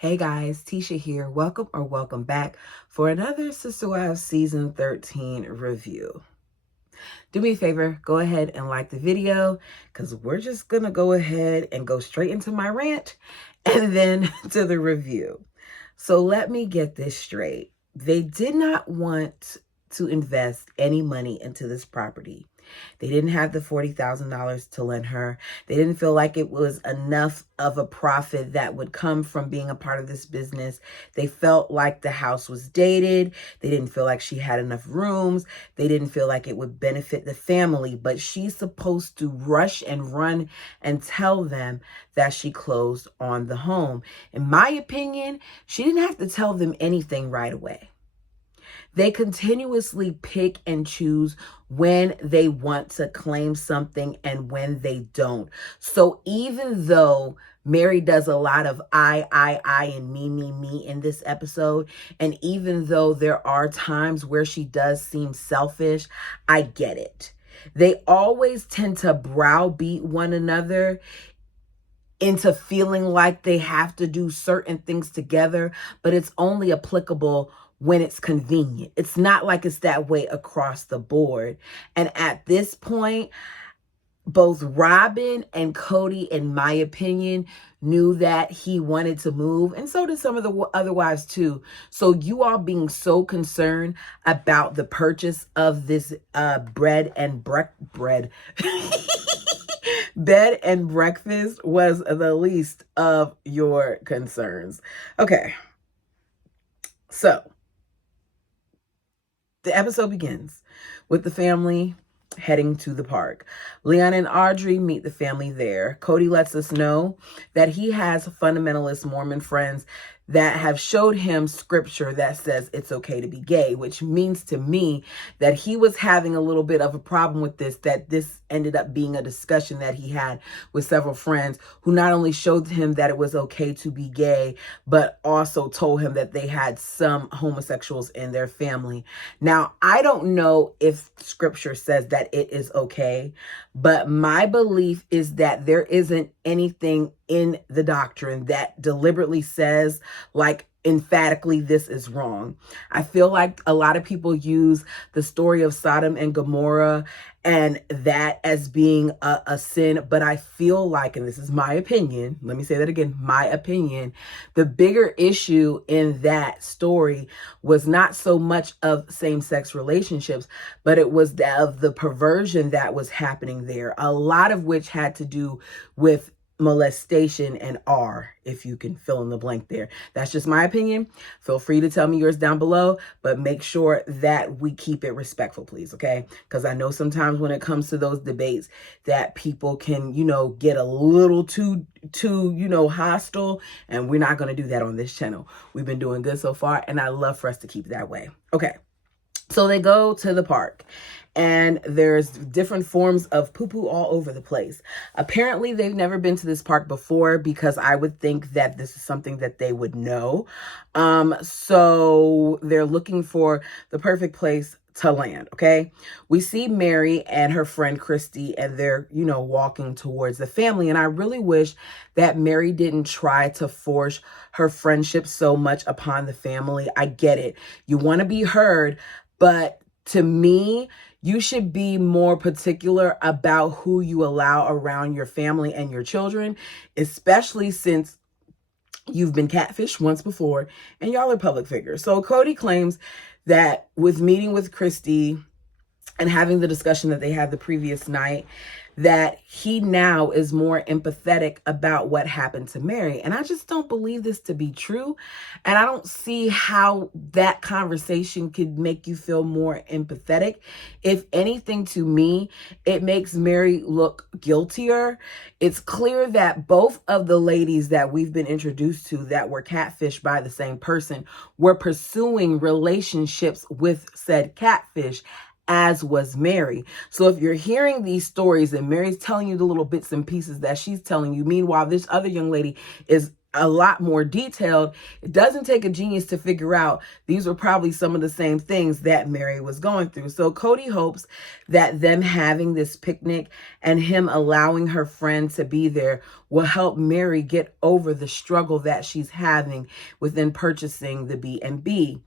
Hey guys, Tisha here. Welcome back for another Sister Wives Season 13 review. Do me a favor, go ahead and like the video because we're just going to go ahead and go straight into my rant and then to the review. So let me get this straight. They did not want to invest any money into this property. They didn't have the $40,000 to lend her. They didn't feel like it was enough of a profit that would come from being a part of this business. They felt like the house was dated. They didn't feel like she had enough rooms. They didn't feel like it would benefit the family. But she's supposed to rush and run and tell them that she closed on the home. In my opinion, she didn't have to tell them anything right away. They continuously pick and choose when they want to claim something and when they don't. So even though Mary does a lot of I, and me in this episode, and even though there are times where she does seem selfish, I get it. They always tend to browbeat one another into feeling like they have to do certain things together, but it's only applicable when it's convenient. It's not like it's that way across the board. And at this point, both Robin and Cody, in my opinion, knew that he wanted to move, and so did some of the other wives too. So you all being so concerned about the purchase of this bed and breakfast was the least of your concerns. Okay, so the episode begins with the family heading to the park. Leon and Audrey meet the family there. Cody lets us know that he has fundamentalist Mormon friends that have showed him scripture that says it's okay to be gay, which means to me that he was having a little bit of a problem with this, that this ended up being a discussion that he had with several friends who not only showed him that it was okay to be gay, but also told him that they had some homosexuals in their family. Now, I don't know if scripture says that it is okay, but my belief is that there isn't anything in the doctrine that deliberately says, like, emphatically, this is wrong. I feel like a lot of people use the story of Sodom and Gomorrah and that as being a sin, but I feel like, and this is my opinion, let me say that again, my opinion, the bigger issue in that story was not so much of same-sex relationships, but it was of the perversion that was happening there, a lot of which had to do with molestation and R, if you can fill in the blank there. That's just my opinion. Feel free to tell me yours down below, but make sure that we keep it respectful, please, okay? Because I know sometimes when it comes to those debates that people can, get a little too, hostile, and we're not going to do that on this channel. We've been doing good so far, and I love for us to keep it that way. Okay. So they go to the park and there's different forms of poo-poo all over the place. Apparently, they've never been to this park before because I would think that this is something that they would know. So they're looking for the perfect place to land, okay? We see Mary and her friend Christy, and they're, walking towards the family. And I really wish that Mary didn't try to force her friendship so much upon the family. I get it. You want to be heard, but to me, you should be more particular about who you allow around your family and your children, especially since you've been catfished once before and y'all are public figures. So Cody claims that with meeting with Christy and having the discussion that they had the previous night, that he now is more empathetic about what happened to Mary. And I just don't believe this to be true. And I don't see how that conversation could make you feel more empathetic. If anything, to me, it makes Mary look guiltier. It's clear that both of the ladies that we've been introduced to that were catfished by the same person were pursuing relationships with said catfish, as was Mary. So if you're hearing these stories and Mary's telling you the little bits and pieces that she's telling you, meanwhile, this other young lady is a lot more detailed, it doesn't take a genius to figure out these were probably some of the same things that Mary was going through. So Cody hopes that them having this picnic and him allowing her friend to be there will help Mary get over the struggle that she's having within purchasing the B&B.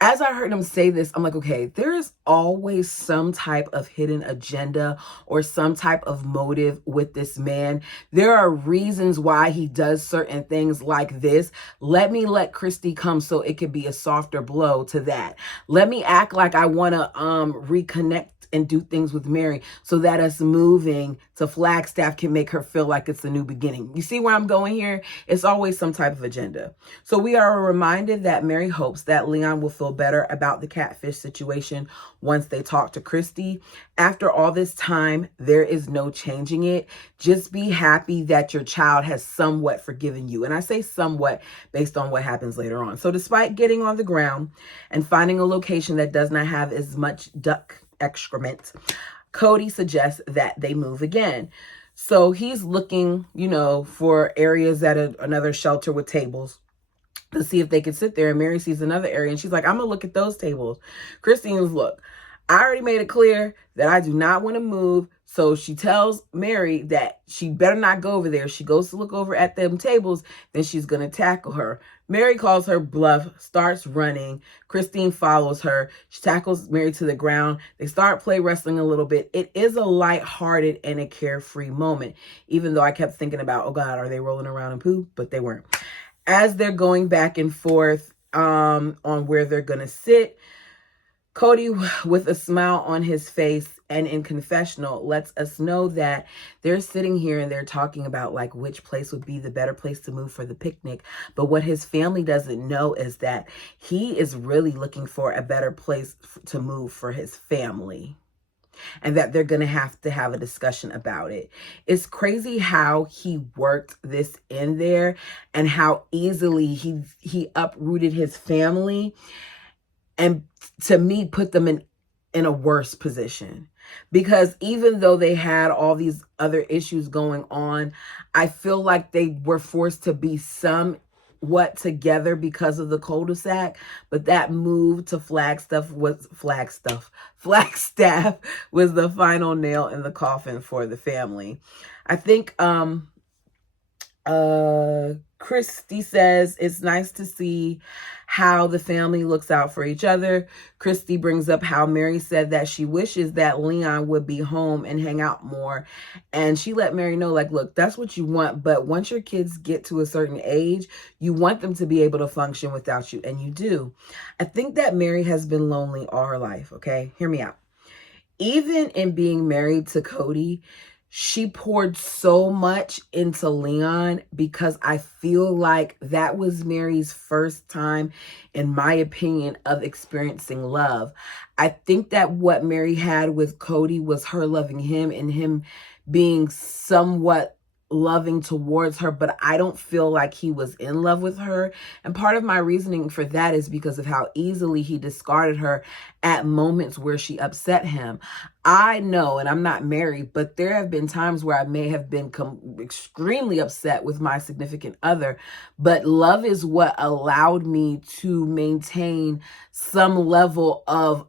As I heard him say this, I'm like, okay, there is always some type of hidden agenda or some type of motive with this man. There are reasons why he does certain things like this. Let me let Christy come so it could be a softer blow to that. Let me act like I want to reconnect and do things with Mary so that us moving to Flagstaff can make her feel like it's a new beginning. You see where I'm going here? It's always some type of agenda. So we are reminded that Mary hopes that Leon will feel better about the catfish situation once they talk to Christy. After all this time, there is no changing it. Just be happy that your child has somewhat forgiven you. And I say somewhat based on what happens later on. So despite getting on the ground and finding a location that does not have as much duck excrement, Cody suggests that they move again. So he's looking, for areas at another shelter with tables to see if they can sit there. And Mary sees another area and she's like, I'm gonna look at those tables. Christine's, look, I already made it clear that I do not want to move. So she tells Mary that she better not go over there. She goes to look over at them tables, then she's going to tackle her. Mary calls her bluff, starts running. Christine follows her. She tackles Mary to the ground. They start play wrestling a little bit. It is a lighthearted and a carefree moment, even though I kept thinking about, oh God, are they rolling around in poo? But they weren't. As they're going back and forth on where they're going to sit, Cody, with a smile on his face and in confessional, lets us know that they're sitting here and they're talking about like which place would be the better place to move for the picnic. But what his family doesn't know is that he is really looking for a better place to move for his family, and that they're going to have a discussion about it. It's crazy how he worked this in there and how easily he uprooted his family and, to me, put them in a worse position. Because even though they had all these other issues going on, I feel like they were forced to be somewhat together because of the cul-de-sac. But that move to Flagstaff was the final nail in the coffin for the family. I think Christy says it's nice to see how the family looks out for each other. Christy brings up how Mary said that she wishes that Leon would be home and hang out more. And she let Mary know, like, look, that's what you want. But once your kids get to a certain age, you want them to be able to function without you. And you do. I think that Mary has been lonely all her life. Okay, hear me out. Even in being married to Cody, she poured so much into Leon because I feel like that was Mary's first time, in my opinion, of experiencing love. I think that what Mary had with Cody was her loving him and him being somewhat loving towards her, but I don't feel like he was in love with her. And part of my reasoning for that is because of how easily he discarded her at moments where she upset him. I know, and I'm not married, but there have been times where I may have been extremely upset with my significant other, but love is what allowed me to maintain some level of,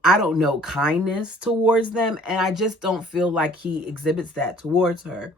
kindness towards them. And I just don't feel like he exhibits that towards her.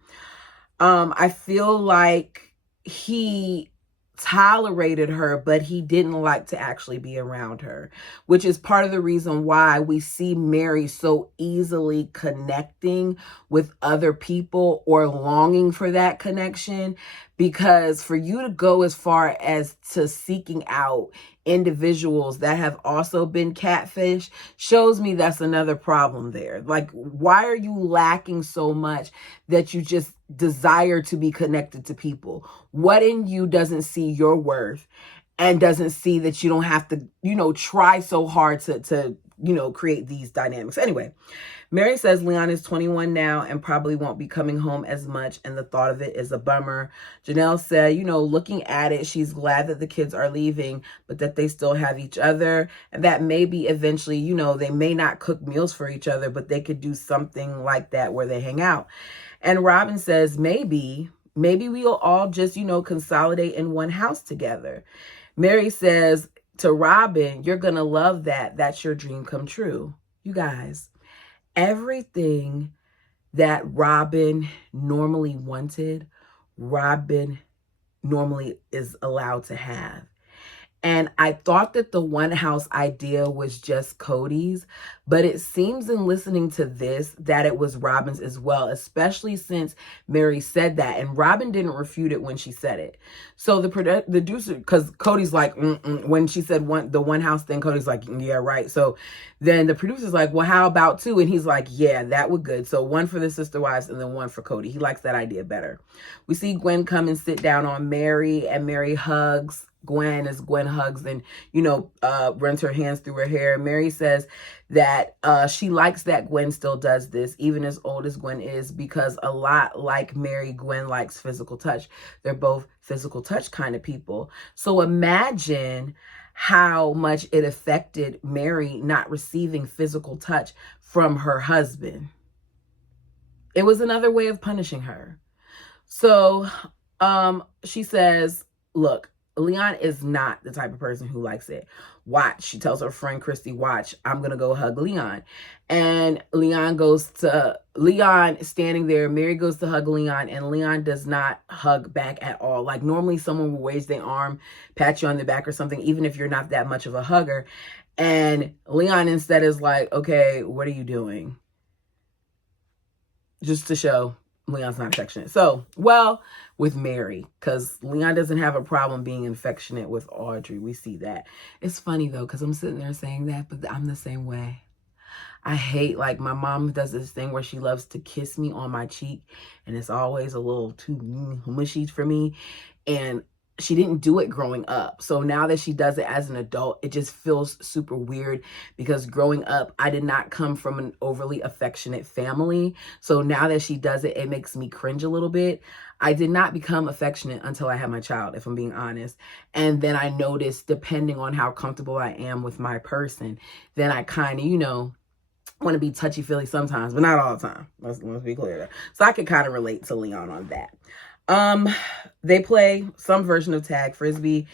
I feel like he tolerated her, but he didn't like to actually be around her, which is part of the reason why we see Mary so easily connecting with other people or longing for that connection. Because for you to go as far as to seeking out individuals that have also been catfish shows me that's another problem there. Like, why are you lacking so much that you just desire to be connected to people? What in you doesn't see your worth and doesn't see that you don't have to, try so hard to create these dynamics? Anyway, Mary says Leon is 21 now and probably won't be coming home as much, and the thought of it is a bummer. Janelle said, looking at it, she's glad that the kids are leaving, but that they still have each other, and that maybe eventually, they may not cook meals for each other, but they could do something like that where they hang out. And Robin says, maybe Maybe we'll all just, consolidate in one house together. Mary says to Robin, you're going to love that. That's your dream come true. You guys, everything that Robin normally wanted, Robin normally is allowed to have. And I thought that the one house idea was just Cody's, but it seems in listening to this that it was Robin's as well, especially since Mary said that. And Robin didn't refute it when she said it. So the producer, because Cody's like, when she said the one house thing, Cody's like, yeah, right. So then the producer's like, well, how about two? And he's like, yeah, that would good. So one for the sister wives and then one for Cody. He likes that idea better. We see Gwen come and sit down on Mary, and Mary hugs Gwen as Gwen hugs and, runs her hands through her hair. Mary says that she likes that Gwen still does this, even as old as Gwen is, because a lot like Mary, Gwen likes physical touch. They're both physical touch kind of people. So imagine how much it affected Mary not receiving physical touch from her husband. It was another way of punishing her. So she says, look, Leon is not the type of person who likes it. Watch. She tells her friend Christy, watch, I'm going to go hug Leon. And Leon standing there, Mary goes to hug Leon, and Leon does not hug back at all. Like normally someone will raise their arm, pat you on the back or something, even if you're not that much of a hugger. And Leon instead is like, okay, what are you doing? Just to show Leon's not affectionate. So, well, with Mary, because Leon doesn't have a problem being affectionate with Audrey. We see that. It's funny, though, because I'm sitting there saying that, but I'm the same way. I hate, like, my mom does this thing where she loves to kiss me on my cheek, and it's always a little too mushy for me. And she didn't do it growing up. So now that she does it as an adult, it just feels super weird, because growing up, I did not come from an overly affectionate family. So now that she does it, it makes me cringe a little bit. I did not become affectionate until I had my child, if I'm being honest. And then I noticed, depending on how comfortable I am with my person, then I kind of, want to be touchy-feely sometimes, but not all the time. Let's be clear. So I could kind of relate to Leon on that. They play some version of tag frisbee.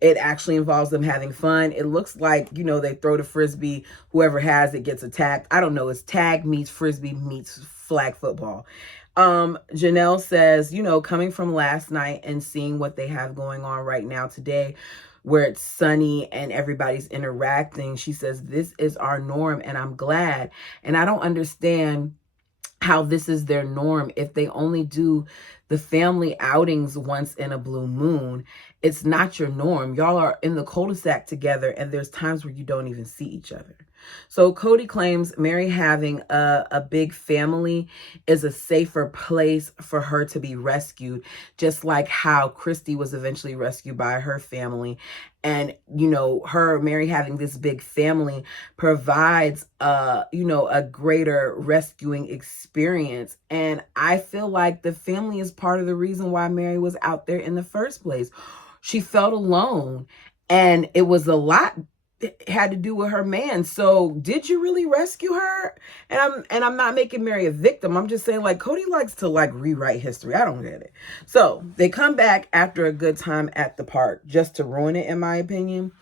It actually involves them having fun. It looks like, they throw the frisbee, whoever has it gets attacked. I don't know. It's tag meets frisbee meets flag football. Janelle says, coming from last night and seeing what they have going on right now today, where it's sunny and everybody's interacting, she says, this is our norm, and I'm glad. And I don't understand how this is their norm if they only do the family outings once in a blue moon. It's not your norm. Y'all are in the cul-de-sac together, and there's times where you don't even see each other. So Cody claims Mary having a big family is a safer place for her to be rescued, just like how Christy was eventually rescued by her family. And, Mary having this big family provides, a greater rescuing experience. And I feel like the family is part of the reason why Mary was out there in the first place. She felt alone, and it was a lot had to do with her man. So did you really rescue her? And I'm not making Mary a victim. I'm just saying, like, Cody likes to rewrite history. I don't get it. So they come back after a good time at the park just to ruin it, in my opinion.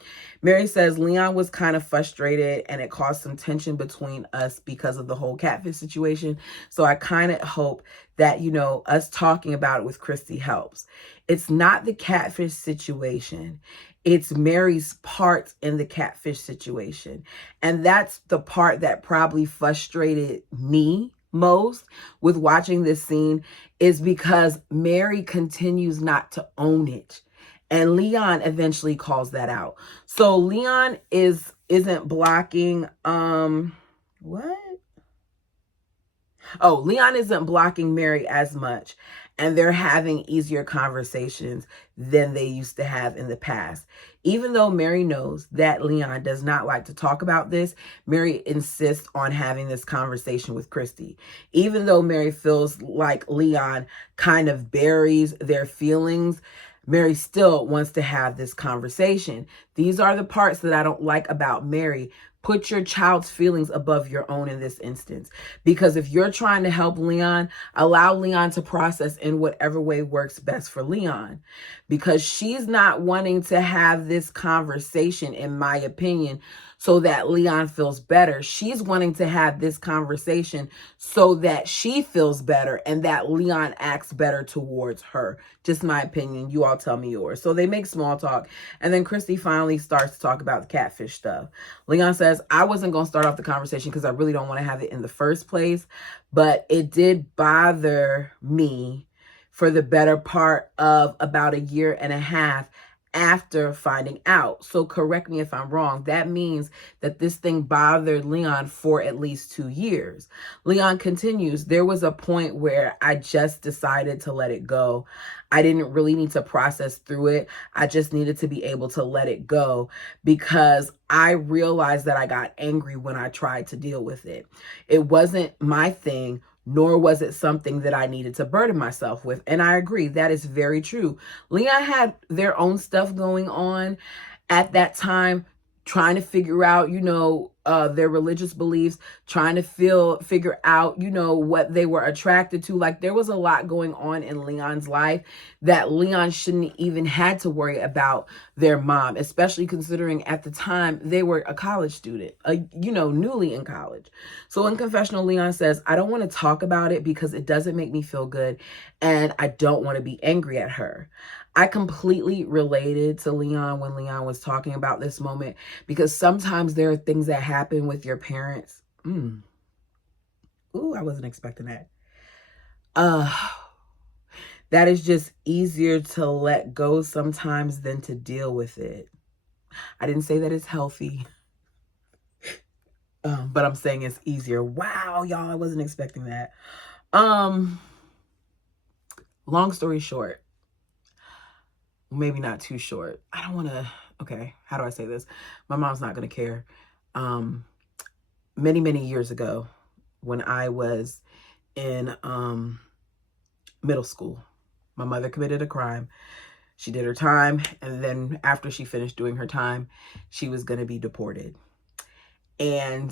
Mary says Leon was kind of frustrated, and it caused some tension between us because of the whole catfish situation. So I kind of hope that, us talking about it with Christy helps. It's not the catfish situation. It's Mary's part in the catfish situation. And that's the part that probably frustrated me most with watching this scene, is because Mary continues not to own it. And Leon eventually calls that out. So Leon isn't blocking, Leon isn't blocking Mary as much, and they're having easier conversations than they used to have in the past. Even though Mary knows that Leon does not like to talk about this, Mary insists on having this conversation with Christy. Even though Mary feels like Leon kind of buries their feelings, Mary still wants to have this conversation. These are the parts that I don't like about Mary, Put your child's feelings above your own in this instance. Because if you're trying to help Leon, allow Leon to process in whatever way works best for Leon. Because she's not wanting to have this conversation, in my opinion, so that Leon feels better. She's wanting to have this conversation so that she feels better and that Leon acts better towards her. Just my opinion. You all tell me yours. So they make small talk. And then Christy finally starts to talk about the catfish stuff. Leon says, I wasn't going to start off the conversation because I really don't want to have it in the first place. But it did bother me for the better part of about 1.5 years after finding out. So correct me if I'm wrong. That means that this thing bothered Leon for at least 2 years. Leon continues, there was a point where I just decided to let it go. I didn't really need to process through it. I just needed to be able to let it go because I realized that I got angry when I tried to deal with it. It wasn't my thing, nor was it something that I needed to burden myself with. And I agree, that is very true. Leon had their own stuff going on at that time, trying to figure out, their religious beliefs, trying to figure out, what they were attracted to. Like, there was a lot going on in Leon's life that Leon shouldn't even had to worry about their mom, especially considering at the time they were a college student, newly in college. So in confessional, Leon says, I don't want to talk about it because it doesn't make me feel good and I don't want to be angry at her. I completely related to Leon when Leon was talking about this moment because sometimes there are things that happen with your parents. Ooh, I wasn't expecting that. That is just easier to let go sometimes than to deal with it. I didn't say that it's healthy, but I'm saying it's easier. Wow, y'all, I wasn't expecting that. Long story short, maybe not too short. I don't want to, okay, how do I say this? My mom's not going to care. Many, many years ago, when I was in middle school, my mother committed a crime. She did her time, and then after she finished doing her time, she was going to be deported. And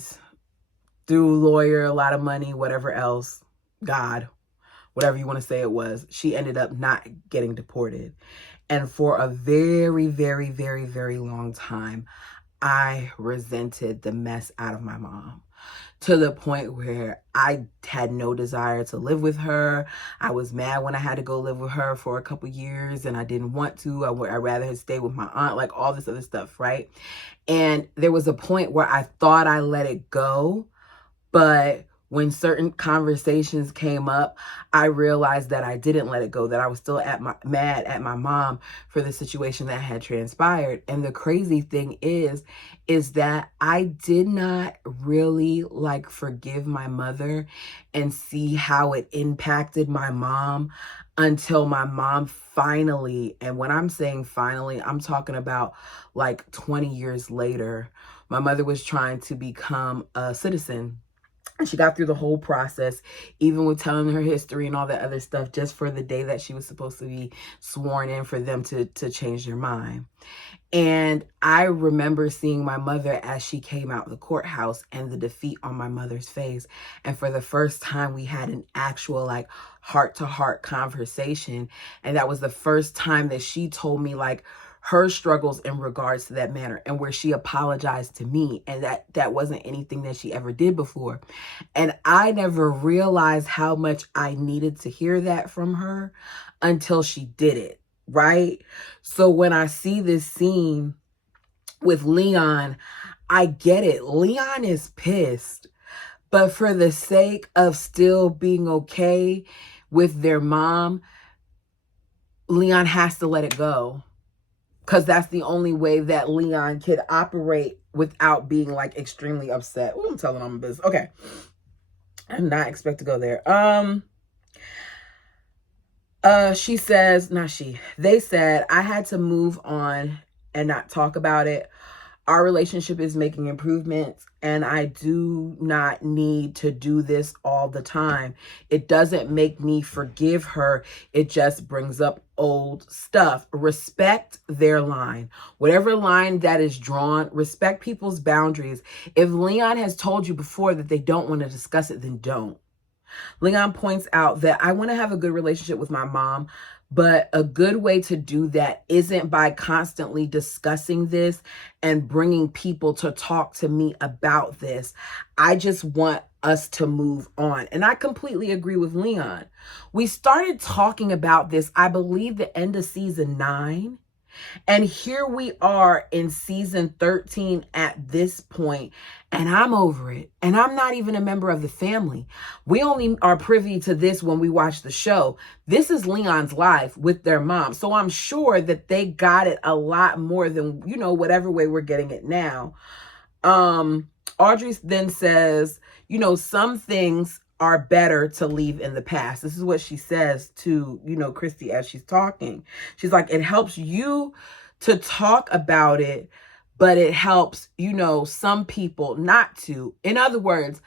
through lawyer, a lot of money, whatever else, God, whatever you want to say it was, she ended up not getting deported. And for a very, very, very, very long time, I resented the mess out of my mom to the point where I had no desire to live with her. I was mad when I had to go live with her for a couple years and I didn't want to. I'd rather have stayed with my aunt, like all this other stuff, right? And there was a point where I thought I let it go, but when certain conversations came up, I realized that I didn't let it go, that I was still mad at my mom for the situation that had transpired. And the crazy thing is that I did not really forgive my mother and see how it impacted my mom until my mom finally, and when I'm saying finally, I'm talking about 20 years later, my mother was trying to become a citizen. And she got through the whole process, even with telling her history and all that other stuff, just for the day that she was supposed to be sworn in for them to change their mind. And I remember seeing my mother as she came out the courthouse and the defeat on my mother's face. And for the first time, we had an actual heart-to-heart conversation. And that was the first time that she told me her struggles in regards to that matter, and where she apologized to me, and that wasn't anything that she ever did before. And I never realized how much I needed to hear that from her until she did it, right? So when I see this scene with Leon, I get it. Leon is pissed, but for the sake of still being okay with their mom, Leon has to let it go. Because that's the only way that Leon could operate without being extremely upset. Ooh, I'm telling on my business. Okay. I did not expect to go there. She says, they said I had to move on and not talk about it. Our relationship is making improvements and I do not need to do this all the time. It doesn't make me forgive her. It just brings up old stuff. Respect their line. Whatever line that is drawn, respect people's boundaries. If Leon has told you before that they don't want to discuss it, then don't. Leon points out that I want to have a good relationship with my mom, but a good way to do that isn't by constantly discussing this and bringing people to talk to me about this. I just want us to move on. And I completely agree with Leon. We started talking about this, I believe, the end of season 9. And here we are in season 13 at this point, and I'm over it. And I'm not even a member of the family. We only are privy to this when we watch the show. This is Leon's life with their mom. So I'm sure that they got it a lot more than, whatever way we're getting it now. Audrey then says, some things are better to leave in the past. This is what she says to, Christy as she's talking. She's like, it helps you to talk about it, but it helps, some people not to. In other words,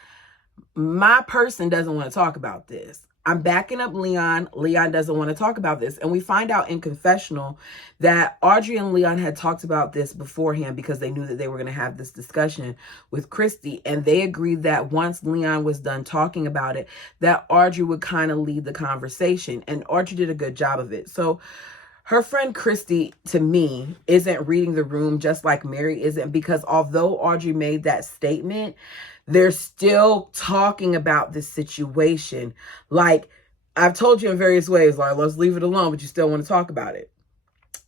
my person doesn't want to talk about this. I'm backing up Leon. Leon doesn't want to talk about this. And we find out in confessional that Audrey and Leon had talked about this beforehand because they knew that they were going to have this discussion with Christy. And they agreed that once Leon was done talking about it, that Audrey would kind of lead the conversation. And Audrey did a good job of it. So her friend Christy, to me, isn't reading the room just like Mary isn't, because although Audrey made that statement, they're still talking about this situation. Like, I've told you in various ways, like, let's leave it alone, but you still want to talk about it.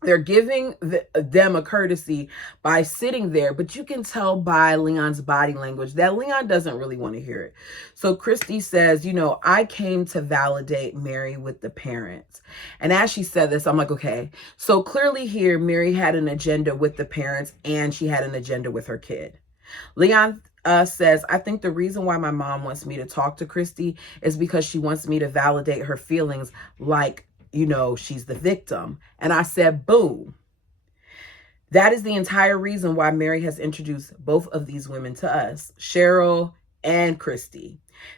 They're giving them a courtesy by sitting there, but you can tell by Leon's body language that Leon doesn't really want to hear it. So Christy says, I came to validate Mary with the parents. And as she said this, I'm like, okay. So clearly here, Mary had an agenda with the parents and she had an agenda with her kid. Leon says, I think the reason why my mom wants me to talk to Christy is because she wants me to validate her feelings like, she's the victim. And I said, boom. That is the entire reason why Mary has introduced both of these women to us, Cheryl and Christy.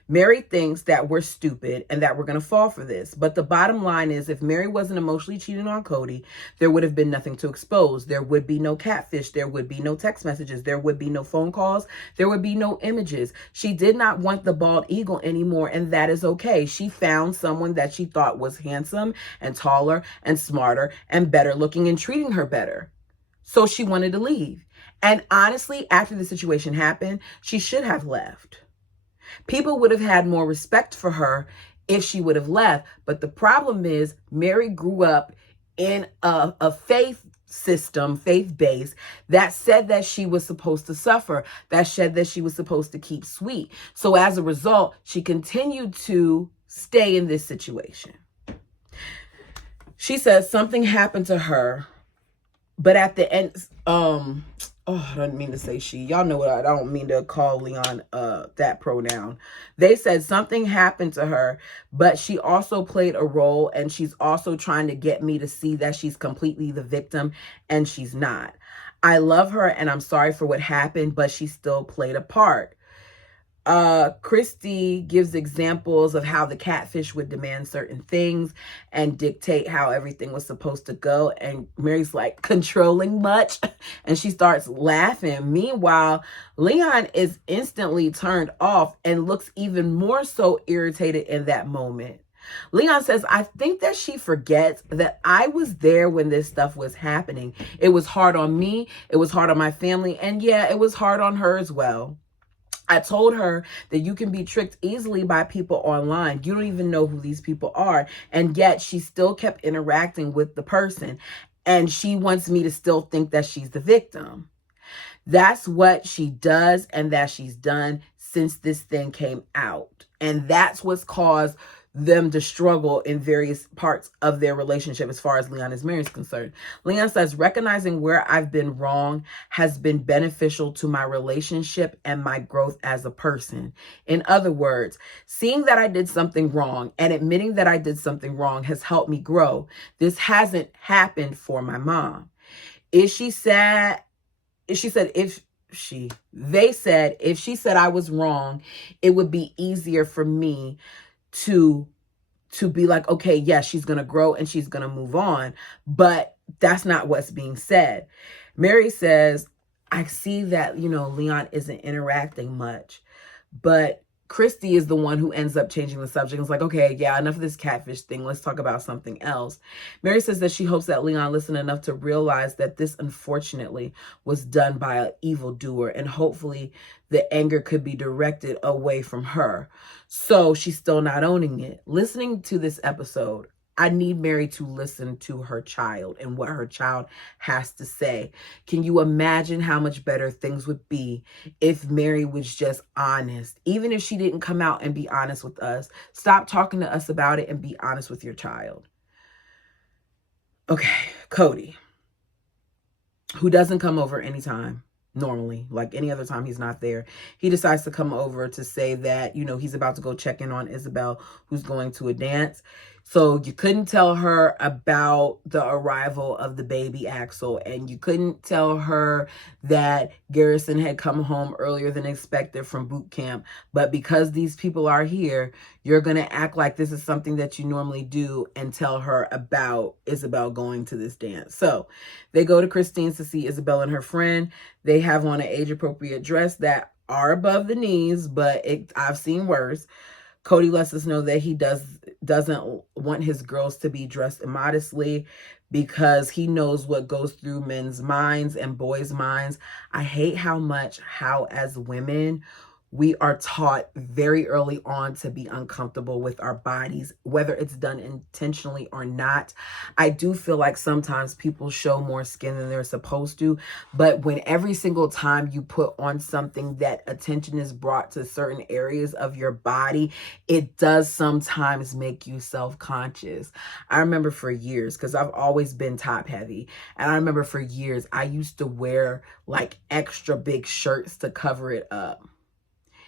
Mary thinks that we're stupid and that we're going to fall for this. But the bottom line is, if Mary wasn't emotionally cheating on Cody, there would have been nothing to expose. There would be no catfish. There would be no text messages. There would be no phone calls. There would be no images. She did not want the bald eagle anymore, and that is okay. She found someone that she thought was handsome and taller and smarter and better looking and treating her better. So she wanted to leave. And honestly, after the situation happened, she should have left. People would have had more respect for her if she would have left. But the problem is, Mary grew up in a faith system, faith base, that said that she was supposed to suffer, that said that she was supposed to keep sweet. So as a result, she continued to stay in this situation. She says something happened to her, but at the end, I don't mean to say she. Y'all know what I don't mean to call Leon that pronoun. They said something happened to her, but she also played a role, and she's also trying to get me to see that she's completely the victim, and she's not. I love her, and I'm sorry for what happened, but she still played a part. Christy gives examples of how the catfish would demand certain things and dictate how everything was supposed to go. And Mary's like, controlling much? And she starts laughing. Meanwhile, Leon is instantly turned off and looks even more so irritated in that moment. Leon says, I think that she forgets that I was there when this stuff was happening. It was hard on me. It was hard on my family. And yeah, it was hard on her as well. I told her that you can be tricked easily by people online. You don't even know who these people are. And yet she still kept interacting with the person. And she wants me to still think that she's the victim. That's what she does and that she's done since this thing came out. And that's what's caused them to struggle in various parts of their relationship as far as Leon and Mary is concerned. Leon says, recognizing where I've been wrong has been beneficial to my relationship and my growth as a person. In other words, seeing that I did something wrong and admitting that I did something wrong has helped me grow. This hasn't happened for my mom. They said if she said I was wrong, it would be easier for me to to be like, okay, yes, she's going to grow and she's going to move on. But that's not what's being said. Mary says, I see that, Leon isn't interacting much, but Christy is the one who ends up changing the subject. It's like, okay, yeah, enough of this catfish thing. Let's talk about something else. Mary says that she hopes that Leon listened enough to realize that this, unfortunately, was done by an evildoer, and hopefully the anger could be directed away from her. So she's still not owning it. Listening to this episode, I need Mary to listen to her child and what her child has to say. Can you imagine how much better things would be if Mary was just honest? Even if she didn't come out and be honest with us, stop talking to us about it and be honest with your child. Okay, Cody, who doesn't come over anytime. Normally, like any other time he's not there, he decides to come over to say that, he's about to go check in on Isabel, who's going to a dance. So you couldn't tell her about the arrival of the baby Axel, and you couldn't tell her that Garrison had come home earlier than expected from boot camp. But because these people are here, you're going to act like this is something that you normally do and tell her about Isabel going to this dance. So they go to Christine's to see Isabel and her friend. They have on an age-appropriate dress that are above the knees, but I've seen worse. Cody lets us know that he doesn't want his girls to be dressed immodestly because he knows what goes through men's minds and boys' minds. I hate how as women, we are taught very early on to be uncomfortable with our bodies, whether it's done intentionally or not. I do feel like sometimes people show more skin than they're supposed to, but when every single time you put on something that attention is brought to certain areas of your body, it does sometimes make you self-conscious. I remember for years, because I've always been top heavy, and I remember for years I used to wear like extra big shirts to cover it up.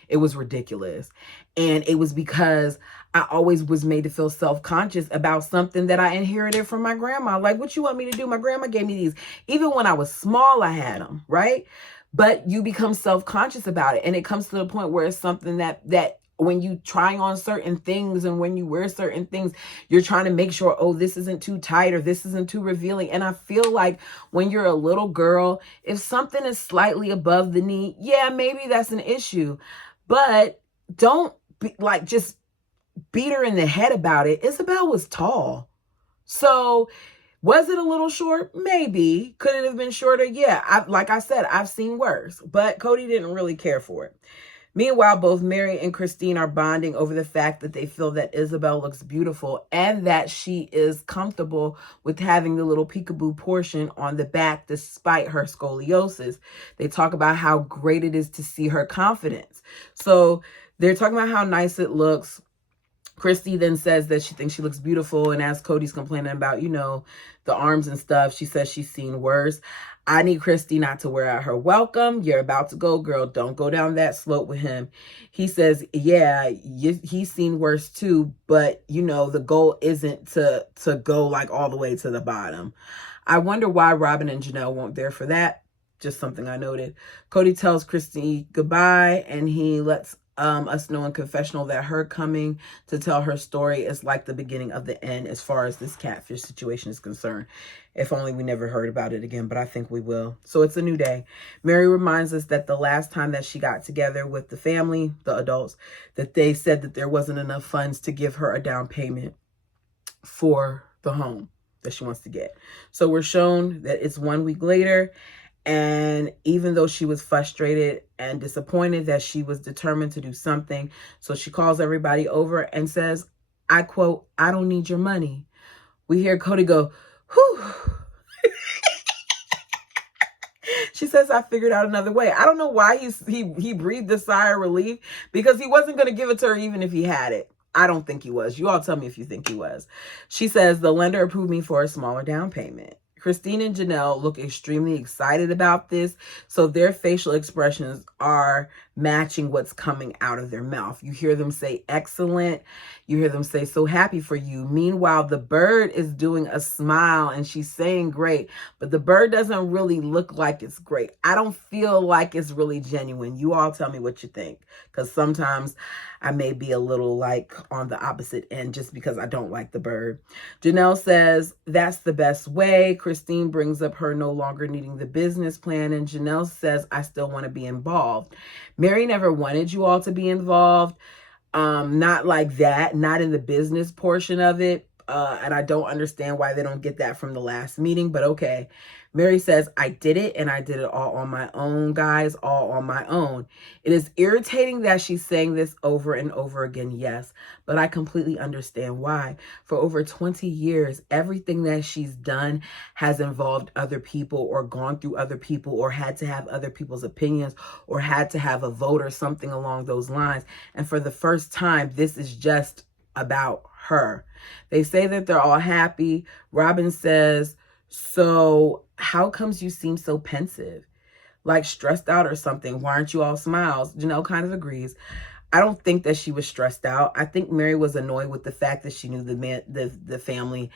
It was ridiculous. And it was because I always was made to feel self-conscious about something that I inherited from my grandma. Like, what you want me to do? My grandma gave me these. Even when I was small, I had them, right? But you become self-conscious about it. And it comes to the point where it's something that when you try on certain things and when you wear certain things, you're trying to make sure, oh, this isn't too tight or this isn't too revealing. And I feel like when you're a little girl, if something is slightly above the knee, yeah, maybe that's an issue. But don't just beat her in the head about it. Isabel was tall. So was it a little short? Maybe. Could it have been shorter? Yeah. Like I said, I've seen worse. But Cody didn't really care for it. Meanwhile, both Mary and Christine are bonding over the fact that they feel that Isabel looks beautiful and that she is comfortable with having the little peekaboo portion on the back despite her scoliosis. They talk about how great it is to see her confidence. So they're talking about how nice it looks. Christy then says that she thinks she looks beautiful, and as Cody's complaining about, the arms and stuff, she says she's seen worse. I need Christy not to wear out her welcome. You're about to go, girl. Don't go down that slope with him. He says, yeah, he's seen worse too, but the goal isn't to go like all the way to the bottom. I wonder why Robin and Janelle weren't there for that. Just something I noted. Cody tells Christy goodbye, and he lets us know in confessional that her coming to tell her story is like the beginning of the end as far as this catfish situation is concerned. If only we never heard about it again, but I think we will. So it's a new day. Mary reminds us that the last time that she got together with the family, the adults, that they said that there wasn't enough funds to give her a down payment for the home that she wants to get. So we're shown that it's 1 week later. And even though she was frustrated and disappointed, that she was determined to do something. So she calls everybody over and says, I quote, I don't need your money. We hear Cody go, whew. She says, I figured out another way. I don't know why he breathed a sigh of relief, because he wasn't going to give it to her even if he had it. I don't think he was. You all tell me if you think he was. She says, the lender approved me for a smaller down payment. Christine and Janelle look extremely excited about this, so their facial expressions are matching what's coming out of their mouth. You hear them say excellent. You hear them say so happy for you. Meanwhile, the bird is doing a smile and she's saying great, but the bird doesn't really look like it's great. I don't feel like it's really genuine. You all tell me what you think, because sometimes I may be a little like on the opposite end just because I don't like the bird. Janelle says that's the best way. Christine brings up her no longer needing the business plan, and Janelle says I still want to be involved. Mary never wanted you all to be involved. Not like that, not in the business portion of it. And I don't understand why they don't get that from the last meeting, but okay. Mary says, I did it, and I did it all on my own, guys, all on my own. It is irritating that she's saying this over and over again, yes, but I completely understand why. For over 20 years, everything that she's done has involved other people or gone through other people or had to have other people's opinions or had to have a vote or something along those lines. And for the first time, this is just about her. They say that they're all happy. Robin says, so how comes you seem so pensive? Like stressed out or something? Why aren't you all smiles? Janelle kind of agrees. I don't think that she was stressed out. I think Mary was annoyed with the fact that she knew the family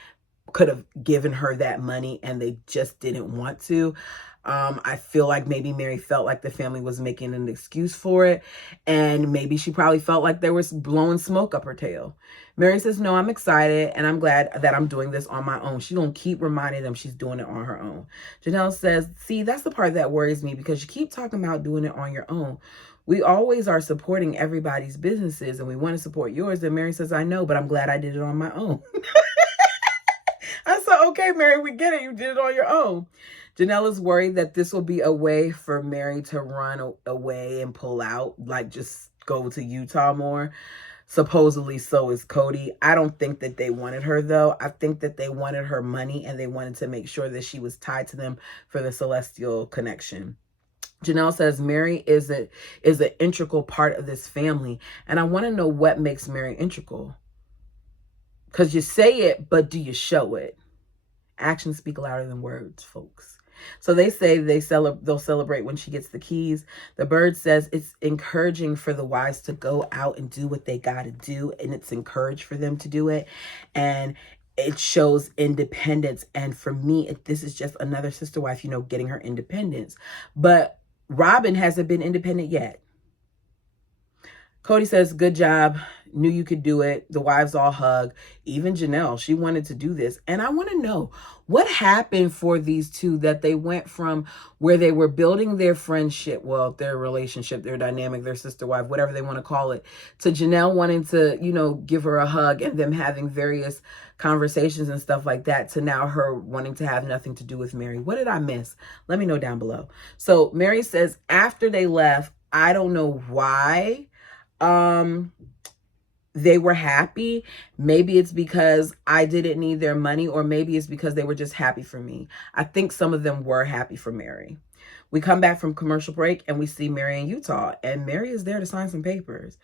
could have given her that money and they just didn't want to. I feel like maybe Mary felt like the family was making an excuse for it, and maybe she probably felt like they were blowing smoke up her tail. Mary says, no, I'm excited and I'm glad that I'm doing this on my own. She don't keep reminding them she's doing it on her own. Janelle says, see, that's the part that worries me, because you keep talking about doing it on your own. We always are supporting everybody's businesses and we want to support yours. And Mary says, I know, but I'm glad I did it on my own. I said, okay, Mary, we get it. You did it on your own. Janelle is worried that this will be a way for Mary to run away and pull out, like just go to Utah more. Supposedly so is Cody. I don't think that they wanted her, though. I think that they wanted her money and they wanted to make sure that she was tied to them for the celestial connection. Janelle says Mary is an integral part of this family. And I want to know what makes Mary integral. Because you say it, but do you show it? Actions speak louder than words, folks. So they say they'll celebrate when she gets the keys. The bird says it's encouraging for the wives to go out and do what they got to do. And it's encouraged for them to do it. And it shows independence. And for me, this is just another sister wife, getting her independence. But Robin hasn't been independent yet. Cody says, good job. Knew you could do it. The wives all hug. Even Janelle, she wanted to do this. And I want to know what happened for these two, that they went from where they were building their friendship, well, their relationship, their dynamic, their sister wife, whatever they want to call it, to Janelle wanting to, give her a hug and them having various conversations and stuff like that, to now her wanting to have nothing to do with Mary. What did I miss? Let me know down below. So Mary says after they left, I don't know why they were happy. Maybe it's because I didn't need their money, or maybe it's because they were just happy for me. I think some of them were happy for Mary. We come back from commercial break and we see Mary in Utah, and Mary is there to sign some papers.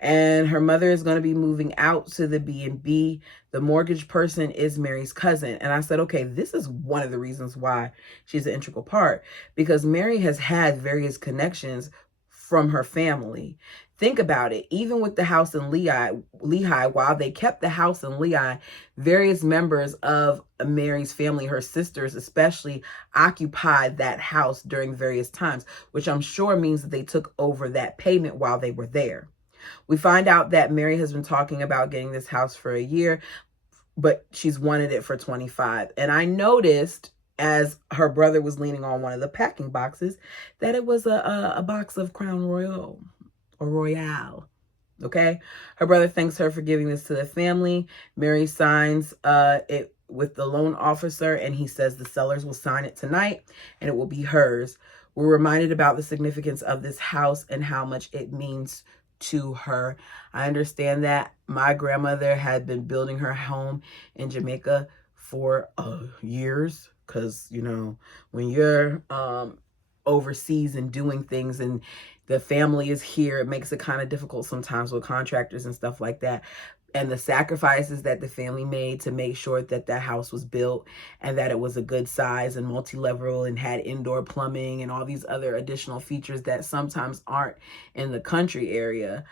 And her mother is going to be moving out to the B&B. The mortgage person is Mary's cousin. And I said, okay, this is one of the reasons why she's an integral part, because Mary has had various connections from her family. Think about it. Even with the house in Lehigh, while they kept the house in Lehigh, various members of Mary's family, her sisters especially, occupied that house during various times, which I'm sure means that they took over that payment while they were there. We find out that Mary has been talking about getting this house for a year, but she's wanted it for 25. And I noticed, as her brother was leaning on one of the packing boxes, that it was a box of Crown Royal. Or Royale. Okay. Her brother thanks her for giving this to the family. Mary signs it with the loan officer, and he says the sellers will sign it tonight and it will be hers. We're reminded about the significance of this house and how much it means to her. I understand that my grandmother had been building her home in Jamaica for years, because when you're overseas and doing things and the family is here, it makes it kind of difficult sometimes with contractors and stuff like that. and the sacrifices that the family made to make sure that that house was built and that it was a good size and multi-level and had indoor plumbing and all these other additional features that sometimes aren't in the country area.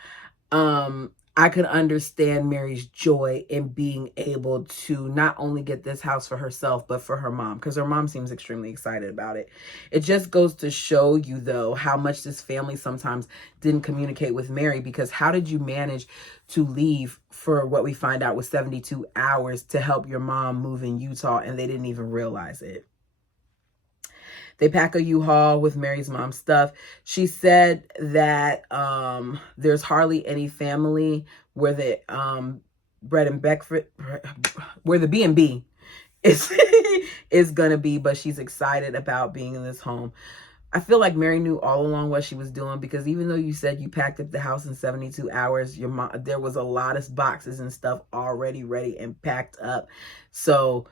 I could understand Mary's joy in being able to not only get this house for herself, but for her mom, because her mom seems extremely excited about it. It just goes to show you, though, how much this family sometimes didn't communicate with Mary, because how did you manage to leave for what we find out was 72 hours to help your mom move in Utah, and they didn't even realize it? They pack a U-Haul with Mary's mom's stuff. She said that there's hardly any family where the bread and breakfast, where the B&B is is gonna be, but she's excited about being in this home. I feel like Mary knew all along what she was doing, because even though you said you packed up the house in 72 hours, your mom, there was a lot of boxes and stuff already ready and packed up. So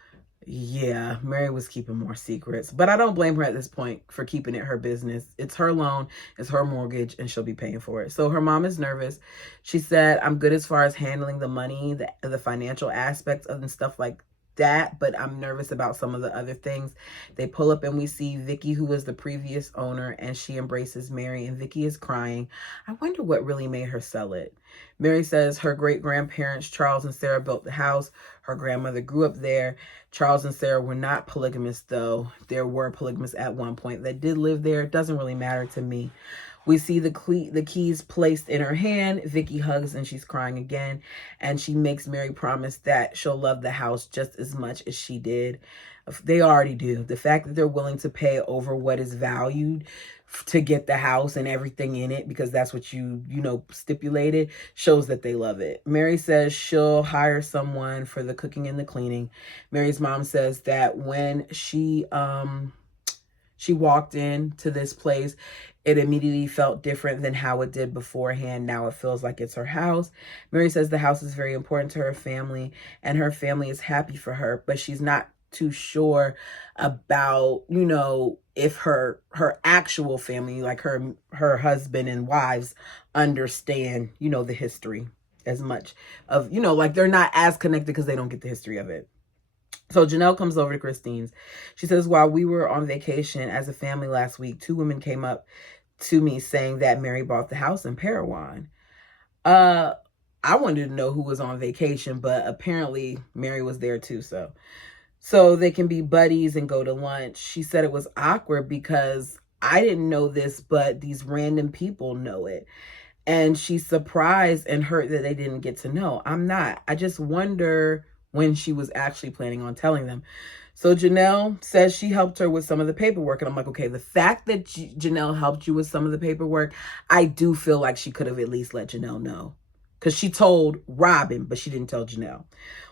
yeah, Mary was keeping more secrets, but I don't blame her at this point for keeping it her business. It's her loan, it's her mortgage, and she'll be paying for it. So her mom is nervous. She said, I'm good as far as handling the money, the financial aspects of and stuff like that, but I'm nervous about some of the other things. They pull up and we see Vicky, who was the previous owner, and she embraces Mary, and Vicky is crying. I wonder what really made her sell it. Mary says her great-grandparents, Charles and Sarah, built the house. Her grandmother grew up there. Charles and Sarah were not polygamous, though. There were polygamists at one point that did live there. It doesn't really matter to me. We see the keys placed in her hand. Vicky hugs and she's crying again. And she makes Mary promise that she'll love the house just as much as she did. They already do. The fact that they're willing to pay over what is valued to get the house and everything in it, because that's what you stipulated, shows that they love it. Mary says she'll hire someone for the cooking and the cleaning. Mary's mom says that when she walked into this place, it immediately felt different than how it did beforehand. Now it feels like it's her house. Mary says the house is very important to her family, and her family is happy for her, but she's not too sure about, if her actual family, like her husband and wives, understand, the history as much of, like they're not as connected because they don't get the history of it. So Janelle comes over to Christine's. She says, while we were on vacation as a family last week, 2 women came up to me saying that Mary bought the house in Parowan. I wanted to know who was on vacation, but apparently Mary was there too. So they can be buddies and go to lunch. She said it was awkward because I didn't know this, but these random people know it. And she's surprised and hurt that they didn't get to know. I'm not. I just wonder when she was actually planning on telling them. So Janelle says she helped her with some of the paperwork. And I'm like, okay, the fact that Janelle helped you with some of the paperwork, I do feel like she could have at least let Janelle know. Because she told Robin, but she didn't tell Janelle.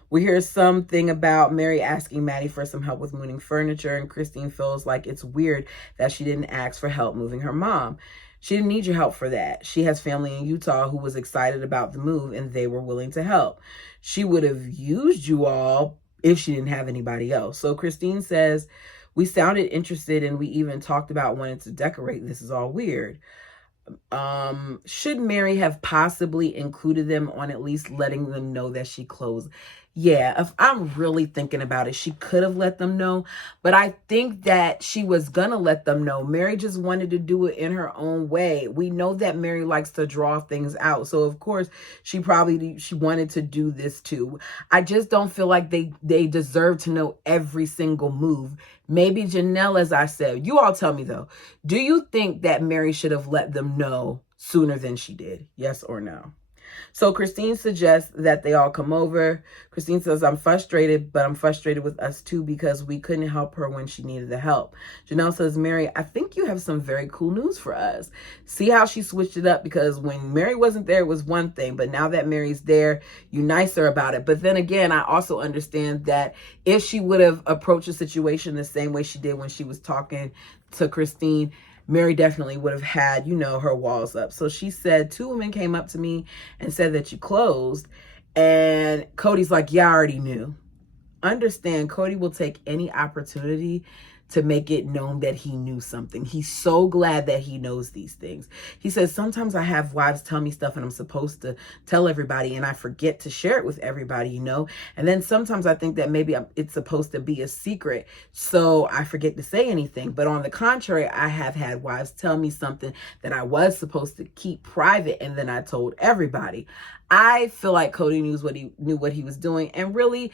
We hear something about Mary asking Maddie for some help with moving furniture, and Christine feels like it's weird that she didn't ask for help moving her mom. She didn't need your help for that. She has family in Utah who was excited about the move, and they were willing to help. She would have used you all if she didn't have anybody else. So Christine says, we sounded interested and we even talked about wanting to decorate. This is all weird. Should Mary have possibly included them on at least letting them know that she closed? Yeah, if I'm really thinking about it, she could have let them know, but I think that she was gonna let them know. Mary just wanted to do it in her own way. We know that Mary likes to draw things out, so of course she wanted to do this too. I just don't feel like they deserve to know every single move. Maybe Janelle, as I said. You all tell me though, do you think that Mary should have let them know sooner than she did? Yes or no? So Christine suggests that they all come over. Christine says, I'm frustrated, but I'm frustrated with us too because we couldn't help her when she needed the help. Janelle says, Mary, I think you have some very cool news for us. See how she switched it up, because when Mary wasn't there, it was one thing, but now that Mary's there, you nicer about it. But then again, I also understand that if she would have approached the situation the same way she did when she was talking to Christine, Mary definitely would have had, her walls up. So she said, 2 women came up to me and said that you closed. And Cody's like, yeah, I already knew. Understand, Cody will take any opportunity to make it known that he knew something. He's so glad that he knows these things. He says, sometimes I have wives tell me stuff and I'm supposed to tell everybody and I forget to share it with everybody, you know? And then sometimes I think that maybe it's supposed to be a secret, so I forget to say anything. But on the contrary, I have had wives tell me something that I was supposed to keep private and then I told everybody. I feel like Kody knew what he was doing. And really,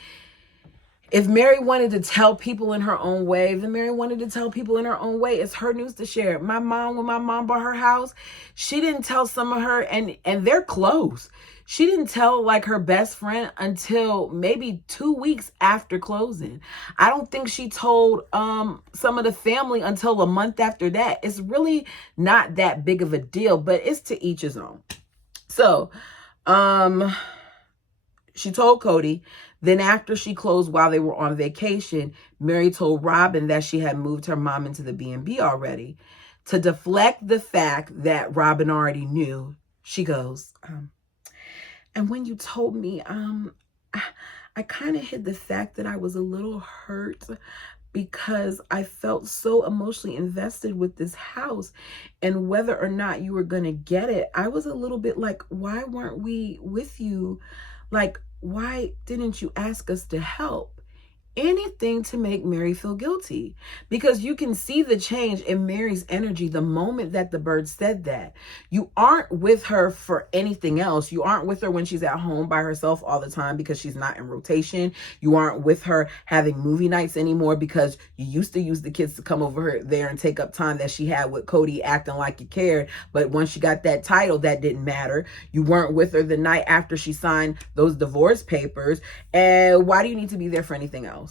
if Mary wanted to tell people in her own way, then Mary wanted to tell people in her own way. It's her news to share. My mom, when my mom bought her house, she didn't tell some of her, and they're close. She didn't tell like her best friend until maybe 2 weeks after closing. I don't think she told some of the family until a month after that. It's really not that big of a deal, but it's to each his own. So, she told Kody. Then after she closed while they were on vacation, Mary told Robin that she had moved her mom into the B&B already. To deflect the fact that Robin already knew, she goes, and when you told me, I kind of hid the fact that I was a little hurt because I felt so emotionally invested with this house, and whether or not you were going to get it, I was a little bit like, why weren't we with you? Like, why didn't you ask us to help? Anything to make Mary feel guilty, because you can see the change in Mary's energy the moment that the bird said that. You aren't with her for anything else. You aren't with her when she's at home by herself all the time because she's not in rotation. You aren't with her having movie nights anymore because you used to use the kids to come over there and take up time that she had with Kody acting like you cared. But once she got that title, that didn't matter. You weren't with her the night after she signed those divorce papers. And why do you need to be there for anything else?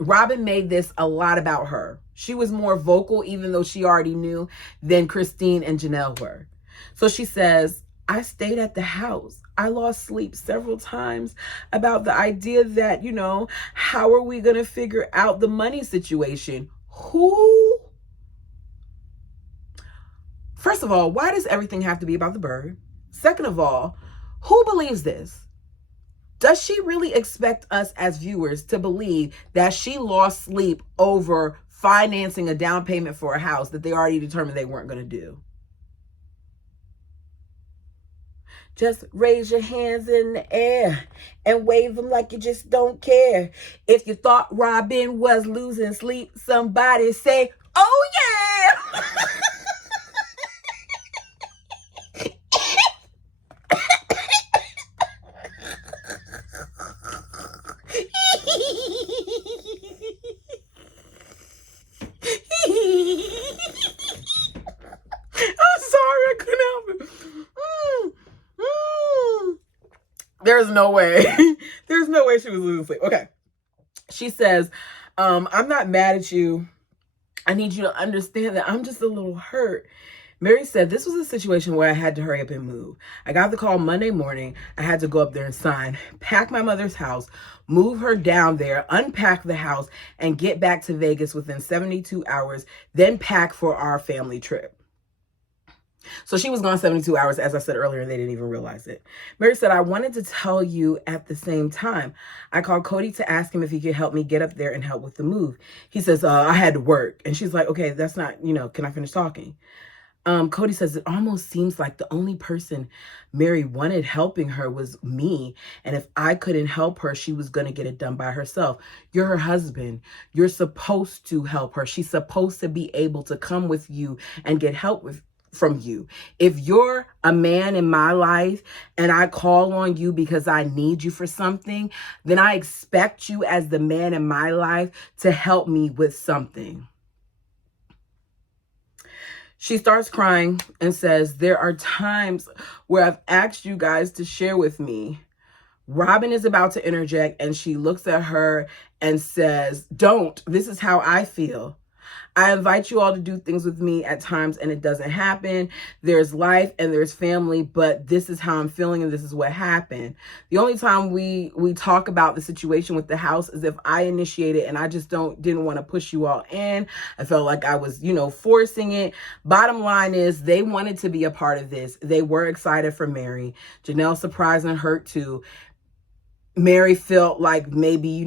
Robin made this a lot about her. She was more vocal, even though she already knew, than Christine and Janelle were. So she says, I stayed at the house. I lost sleep several times about the idea that, you know, how are we going to figure out the money situation? Who? First of all, why does everything have to be about the bird? Second of all, who believes this? Does she really expect us as viewers to believe that she lost sleep over financing a down payment for a house that they already determined they weren't going to do? Just raise your hands in the air and wave them like you just don't care. If you thought Robin was losing sleep, somebody say, oh yeah! I'm sorry, I couldn't help it. There's no way. There's no way she was losing sleep. Okay. She says, I'm not mad at you. I need you to understand that I'm just a little hurt. Mary said, this was a situation where I had to hurry up and move. I got the call Monday morning. I had to go up there and sign, pack my mother's house, move her down there, unpack the house, and get back to Vegas within 72 hours, then pack for our family trip. So she was gone 72 hours, as I said earlier, and they didn't even realize it. Mary said, I wanted to tell you at the same time. I called Kody to ask him if he could help me get up there and help with the move. He says, I had to work. And she's like, okay, that's not, can I finish talking? Kody says, it almost seems like the only person Mary wanted helping her was me. And if I couldn't help her, she was going to get it done by herself. You're her husband. You're supposed to help her. She's supposed to be able to come with you and get help from you. If you're a man in my life and I call on you because I need you for something, then I expect you as the man in my life to help me with something. She starts crying and says, there are times where I've asked you guys to share with me. Robin is about to interject and she looks at her and says, don't. This is how I feel. I invite you all to do things with me at times and it doesn't happen. There's life and there's family, but this is how I'm feeling and this is what happened. The only time we talk about the situation with the house is if I initiate it and I just didn't want to push you all in. I felt like I was, forcing it. Bottom line is they wanted to be a part of this. They were excited for Mary. Janelle surprised and hurt too. Mary felt like maybe,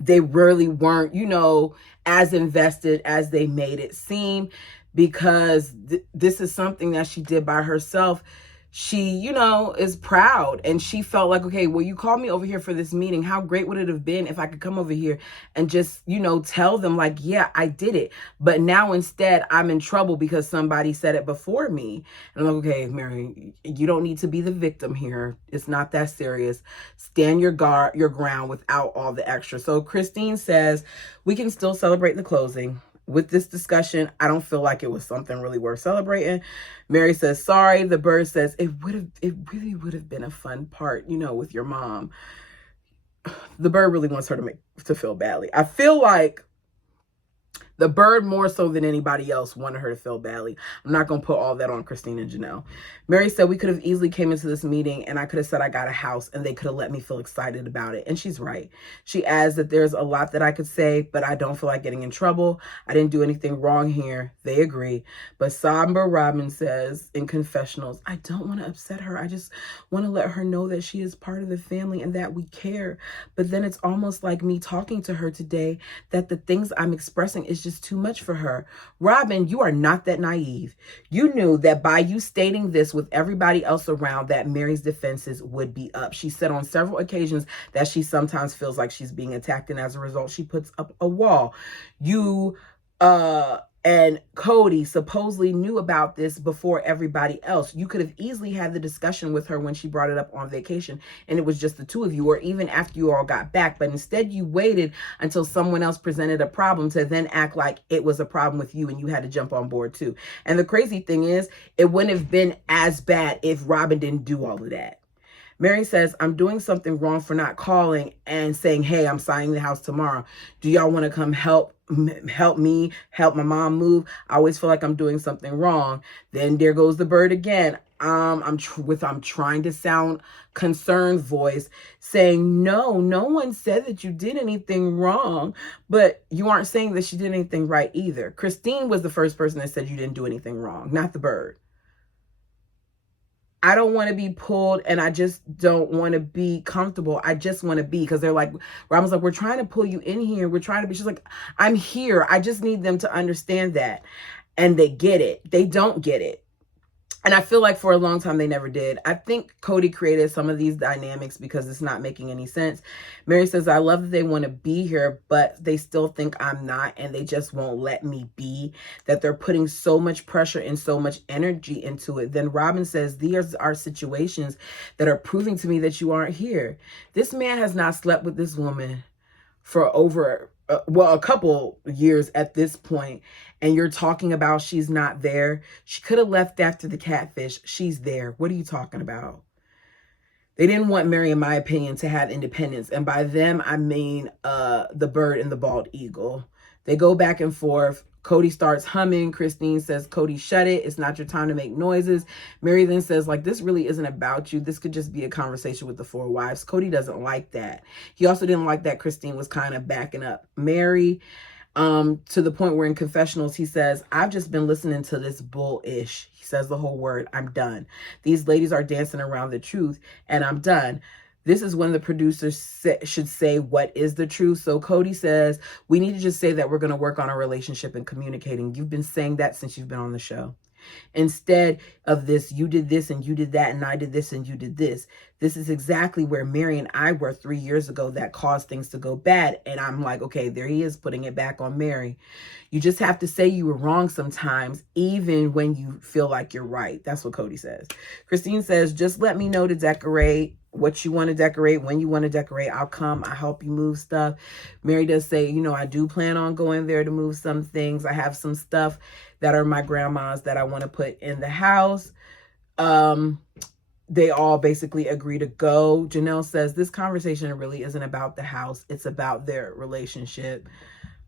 they really weren't, you know, as invested as they made it seem, because this is something that she did by herself. She, you know, is proud, and she felt like, okay, well, you called me over here for this meeting. How great would it have been if I could come over here and just, you know, tell them like, yeah, I did it. But now instead I'm in trouble because somebody said it before me. And I'm like, okay, Mary, you don't need to be the victim here. It's not that serious. Stand your ground without all the extra. So Christine says we can still celebrate the closing. With this discussion, I don't feel like it was something really worth celebrating. Mary says, sorry. The bird says, it really would have been a fun part, you know, with your mom. The bird really wants her to feel badly. I feel like the bird, more so than anybody else, wanted her to feel badly. I'm not going to put all that on Christine and Janelle. Mary said we could have easily came into this meeting and I could have said I got a house and they could have let me feel excited about it. And she's right. She adds that there's a lot that I could say, but I don't feel like getting in trouble. I didn't do anything wrong here. They agree. But Somber Robin says in confessionals, I don't want to upset her. I just want to let her know that she is part of the family and that we care. But then it's almost like me talking to her today that the things I'm expressing is just too much for her. Robin, you are not that naive. You knew that by you stating this with everybody else around that Mary's defenses would be up. She said on several occasions that she sometimes feels like she's being attacked, and as a result, she puts up a wall. You, and Cody supposedly knew about this before everybody else. You could have easily had the discussion with her when she brought it up on vacation and it was just the two of you, or even after you all got back. But instead you waited until someone else presented a problem to then act like it was a problem with you and you had to jump on board too. And the crazy thing is, it wouldn't have been as bad if Robin didn't do all of that. Mary says, I'm doing something wrong for not calling and saying, hey, I'm signing the house tomorrow. Do y'all want to come help me, help my mom move? I always feel like I'm doing something wrong. Then there goes the bird again. I'm trying to sound concerned voice saying, no one said that you did anything wrong, but you aren't saying that she did anything right either. Christine was the first person that said you didn't do anything wrong, not the bird. I don't want to be pulled and I just don't want to be comfortable. I just want to be, because they're like, Robin's like, we're trying to pull you in here. We're trying to be. She's like, I'm here. I just need them to understand that. And they get it. They don't get it. And I feel like for a long time, they never did. I think Cody created some of these dynamics because it's not making any sense. Mary says, I love that they want to be here, but they still think I'm not, and they just won't let me be, that they're putting so much pressure and so much energy into it. Then Robin says, these are situations that are proving to me that you aren't here. This man has not slept with this woman for over a couple years at this point, and you're talking about she's not there. She could have left after the catfish. She's there. What are you talking about? They didn't want Mary, in my opinion, to have independence, and by them I mean the bird and the bald eagle. They go back and forth. Cody starts humming. Christine says, Cody, shut it. It's not your time to make noises. Mary then says, like, this really isn't about you. This could just be a conversation with the four wives. Cody doesn't like that. He also didn't like that Christine was kind of backing up Mary, to the point where in confessionals, he says, I've just been listening to this bullish. He says the whole word. I'm done. These ladies are dancing around the truth and I'm done. This is when the producers should say, what is the truth? So Cody says, we need to just say that we're going to work on a relationship and communicating. You've been saying that since you've been on the show. Instead of this, you did this and you did that and I did this and you did this. This is exactly where Mary and I were 3 years ago that caused things to go bad. And I'm like, okay, there he is putting it back on Mary. You just have to say you were wrong sometimes, even when you feel like you're right. That's what Cody says. Christine says, just let me know to decorate what you want to decorate, when you want to decorate. I'll come. I'll help you move stuff. Mary does say, you know, I do plan on going there to move some things. I have some stuff that are my grandma's that I want to put in the house. They all basically agree to go. Janelle says, this conversation really isn't about the house. It's about their relationship.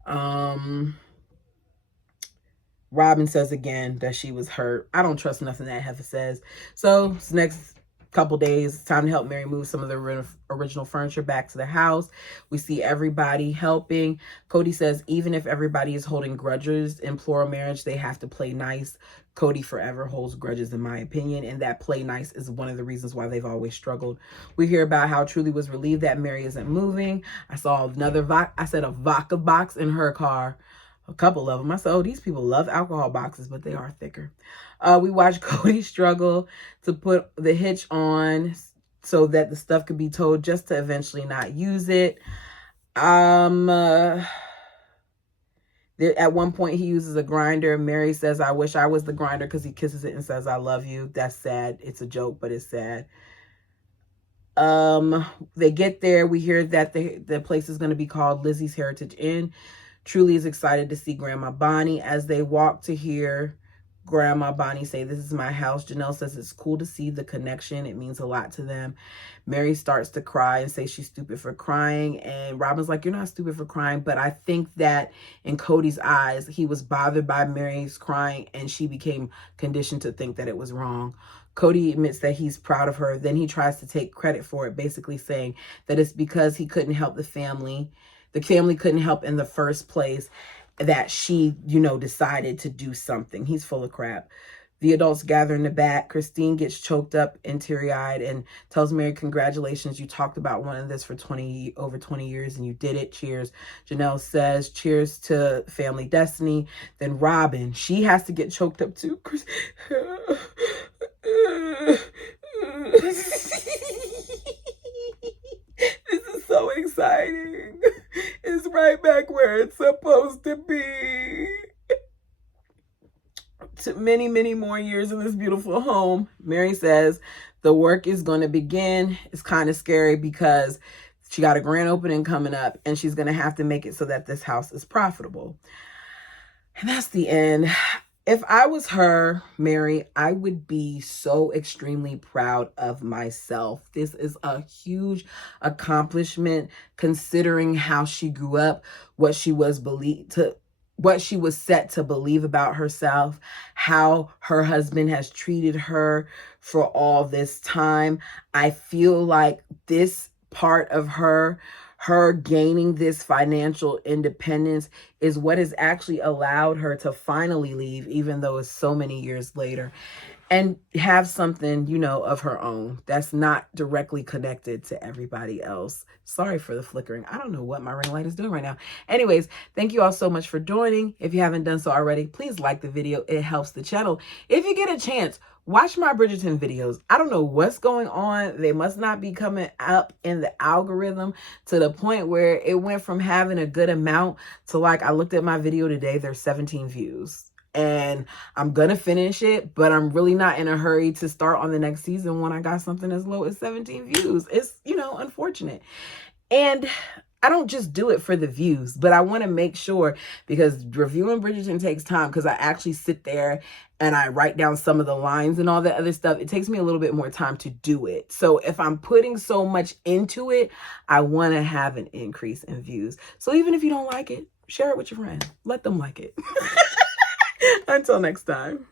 Robin says again that she was hurt. I don't trust nothing that Heifer says. So next couple days. It's time to help Mary move some of the original furniture back to the house. We see everybody helping. Cody says, even if everybody is holding grudges in plural marriage, they have to play nice. Cody forever holds grudges, in my opinion, and that play nice is one of the reasons why they've always struggled. We hear about how Truly was relieved that Mary isn't moving. I saw another a vodka box in her car. A couple of them. I said, oh, these people love alcohol boxes, but they are thicker. We watched Cody struggle to put the hitch on so that the stuff could be towed, just to eventually not use it. At one point, he uses a grinder. Mary says, I wish I was the grinder, because he kisses it and says, I love you. That's sad. It's a joke, but it's sad. They get there. We hear that the place is going to be called Lizzie's Heritage Inn. Truly is excited to see Grandma Bonnie. As they walk to hear Grandma Bonnie say, this is my house, Janelle says it's cool to see the connection. It means a lot to them. Mary starts to cry and say she's stupid for crying. And Robin's like, you're not stupid for crying. But I think that in Cody's eyes, he was bothered by Mary's crying, and she became conditioned to think that it was wrong. Cody admits that he's proud of her. Then he tries to take credit for it, basically saying that it's because he couldn't help the family. The family couldn't help in the first place, that she, decided to do something. He's full of crap. The adults gather in the back. Christine gets choked up and teary-eyed and tells Mary, congratulations, you talked about wanting this for over 20 years and you did it. Cheers. Janelle says, cheers to family destiny. Then Robin, she has to get choked up too. This is so exciting. It's right back where it's supposed to be. To many, many more years in this beautiful home. Mary says the work is going to begin. It's kind of scary because she got a grand opening coming up, and she's going to have to make it so that this house is profitable. And that's the end. If I was her, Mary, I would be so extremely proud of myself. This is a huge accomplishment considering how she grew up, what she was set to believe about herself, how her husband has treated her for all this time. I feel like this part of her gaining this financial independence is what has actually allowed her to finally leave, even though it's so many years later, and have something, of her own that's not directly connected to everybody else. Sorry for the flickering. I don't know what my ring light is doing right now. Anyways, thank you all so much for joining. If you haven't done so already, please like the video. It helps the channel. If you get a chance, watch my Bridgerton videos. I don't know what's going on. They must not be coming up in the algorithm to the point where it went from having a good amount to, like, I looked at my video today, there's 17 views. And I'm going to finish it, but I'm really not in a hurry to start on the next season when I got something as low as 17 views. It's, unfortunate. And I don't just do it for the views, but I want to make sure, because reviewing Bridgerton takes time, because I actually sit there and I write down some of the lines and all that other stuff. It takes me a little bit more time to do it. So if I'm putting so much into it, I want to have an increase in views. So even if you don't like it, share it with your friends. Let them like it. Until next time.